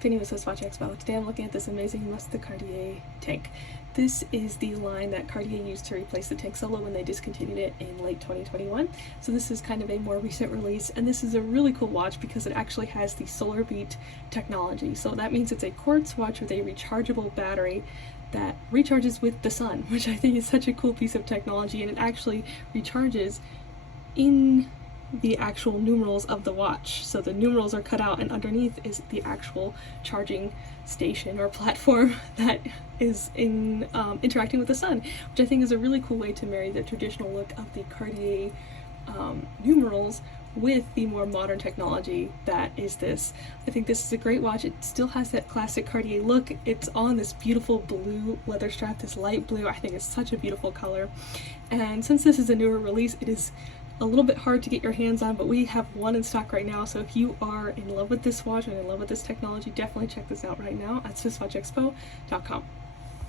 Vinny with SwissWatchExpo. Today I'm looking at this amazing Must de Cartier tank. This is the line that Cartier used to replace the tank Solo when they discontinued it in late 2021. So this is kind of a more recent release, and this is a really cool watch because it actually has the SolarBeat technology. So that means it's a quartz watch with a rechargeable battery that recharges with the sun, which I think is such a cool piece of technology, and it actually recharges in the actual numerals of the watch. So the numerals are cut out and underneath is the actual charging station or platform that is interacting with the sun, which I think is a really cool way to marry the traditional look of the Cartier numerals with the more modern technology that is this. I think this is a great watch. It still has that classic Cartier look. It's on this beautiful blue leather strap, this light blue. I think it's such a beautiful color. And since this is a newer release, it is a little bit hard to get your hands on, but we have one in stock right now. So if you are in love with this watch and in love with this technology, definitely check this out right now at SwissWatchExpo.com.